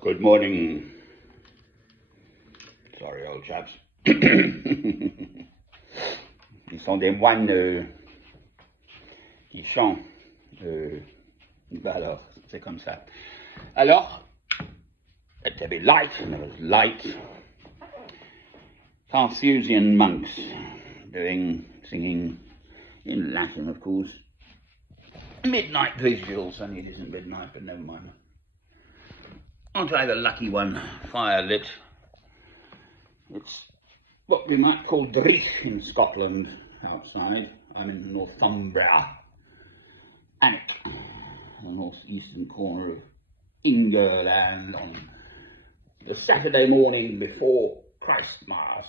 Good morning. Sorry, old chaps. Ils sont des moines qui chantent. Alors, c'est comme ça. Alors, it's a bit light, and there was light. Carthusian monks singing in Latin, of course. Midnight visuals, only it isn't midnight, but never mind. Aren't I the lucky one? Fire lit. It's what we might call Drich in Scotland outside. I'm in Northumbria, Alnwick, the northeastern corner of England, on the Saturday morning before Christmas.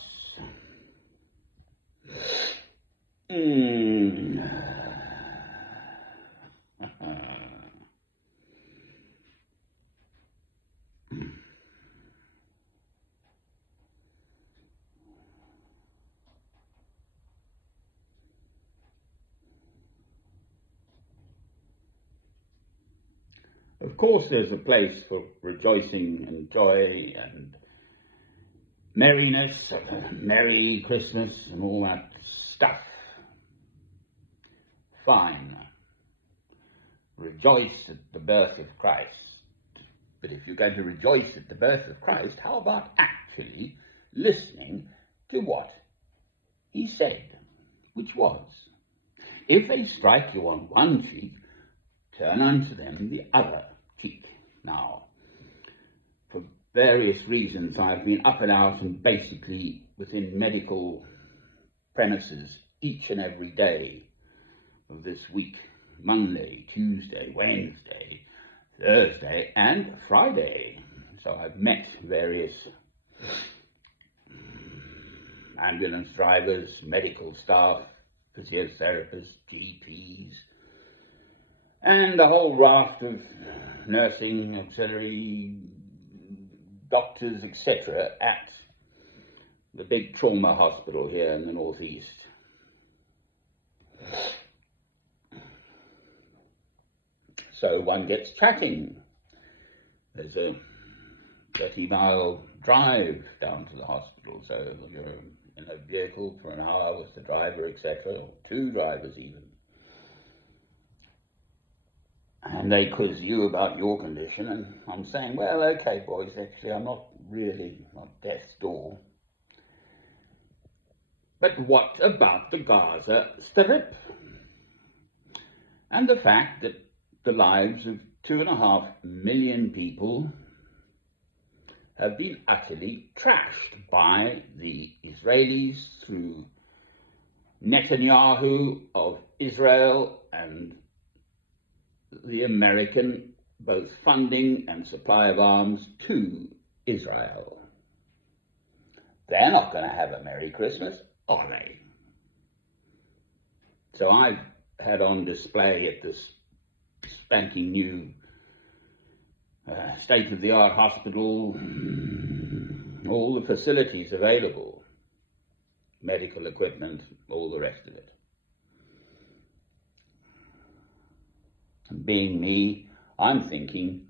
Of course, there's a place for rejoicing and joy and merriness, Merry Christmas and all that stuff. Fine. Rejoice at the birth of Christ. But if you're going to rejoice at the birth of Christ, how about actually listening to what he said, which was, if they strike you on one cheek, turn unto them the other cheek. Now, for various reasons, I've been up and out and basically within medical premises each and every day of this week, Monday, Tuesday, Wednesday, Thursday and Friday. So I've met various ambulance drivers, medical staff, physiotherapists, GPs, and a whole raft of nursing, auxiliary doctors, etc. at the big trauma hospital here in the northeast. So one gets chatting. There's a 30-mile drive down to the hospital, so you're in a vehicle for an hour with the driver, etc., or two drivers even. And they quiz you about your condition, and I'm saying, well, okay, boys, actually, I'm not really on death's door. But what about the Gaza Strip? And the fact that the lives of 2.5 million people have been utterly trashed by the Israelis through Netanyahu of Israel and the American both funding and supply of arms to Israel. They're not going to have a Merry Christmas, are they? So I've had on display at this spanking new state-of-the-art hospital all the facilities available, medical equipment, all the rest of it. And being me, I'm thinking,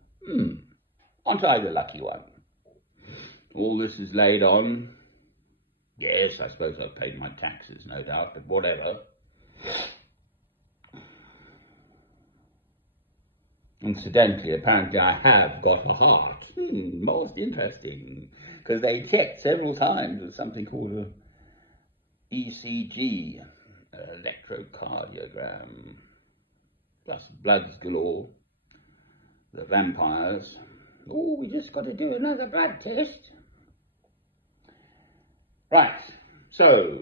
aren't I the lucky one? All this is laid on. Yes, I suppose I've paid my taxes, no doubt, but whatever. Incidentally, apparently I have got a heart. Most interesting, because they checked several times with something called an ECG, electrocardiogram, plus bloods galore, the vampires. Oh, we just got to do another blood test. Right, so,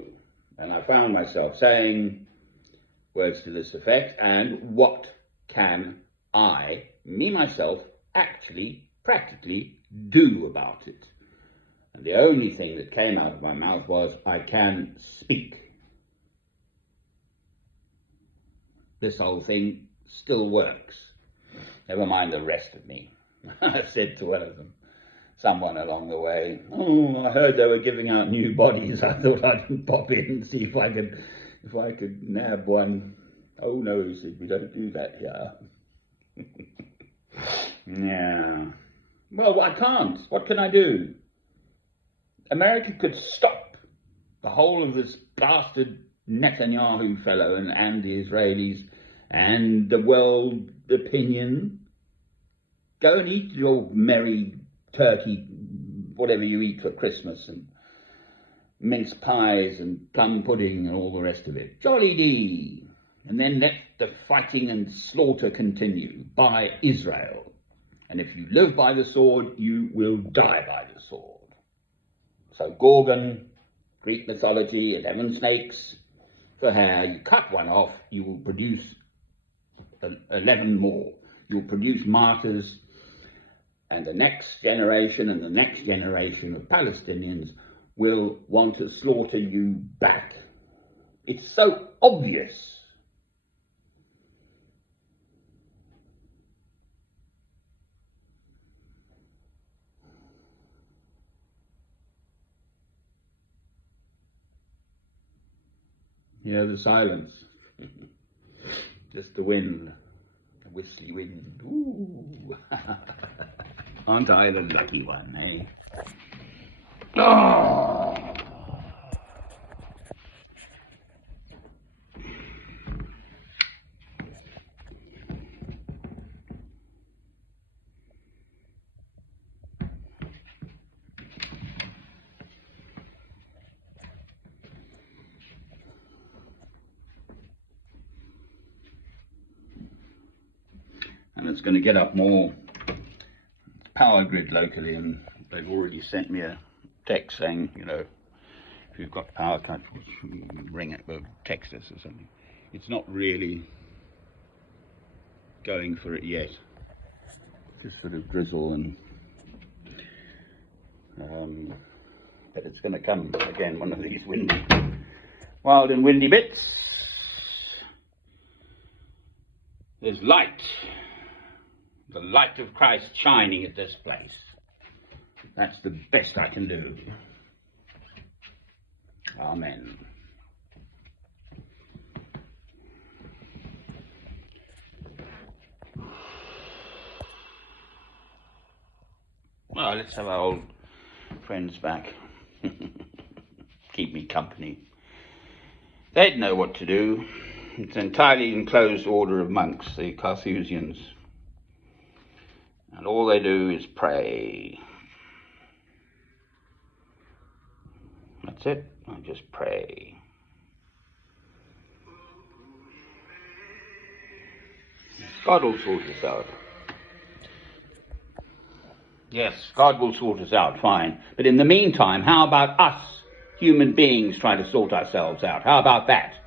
and I found myself saying words to this effect, and what can I, me myself, actually, practically do about it? And the only thing that came out of my mouth was, I can speak. This whole thing still works. Never mind the rest of me. I said to one of them, someone along the way, oh, I heard they were giving out new bodies. I thought I'd pop in and see if I could nab one. Oh no, he said, we don't do that here. Yeah. Well, I can't. What can I do? America could stop the whole of this bastard Netanyahu fellow and the Israelis and the world opinion. Go and eat your merry turkey, whatever you eat for Christmas, and mince pies and plum pudding and all the rest of it. Jolly dee. And then let the fighting and slaughter continue by Israel. And if you live by the sword, you will die by the sword. So Gorgon, Greek mythology, 11 snakes for hair. You cut one off, you will produce 11 more. You'll produce martyrs, and the next generation and the next generation of Palestinians will want to slaughter you back. It's so obvious. Hear the silence. Just the wind, the whistly wind. Ooh. Aren't I the lucky one, eh? Oh. And it's going to get up more power grid locally, and they've already sent me a text saying, you know, if you've got power cuts, ring it, or text us or something. It's not really going for it yet. Just sort of drizzle and but it's going to come again, one of these windy, wild and windy bits. There's light. The light of Christ shining at this place. That's the best I can do. Amen. Well, let's have our old friends back. Keep me company. They'd know what to do. It's an entirely enclosed order of monks, the Carthusians. And all they do is pray. That's it. I just pray. God will sort us out. Yes, God will sort us out, fine. But in the meantime, how about us human beings trying to sort ourselves out? How about that?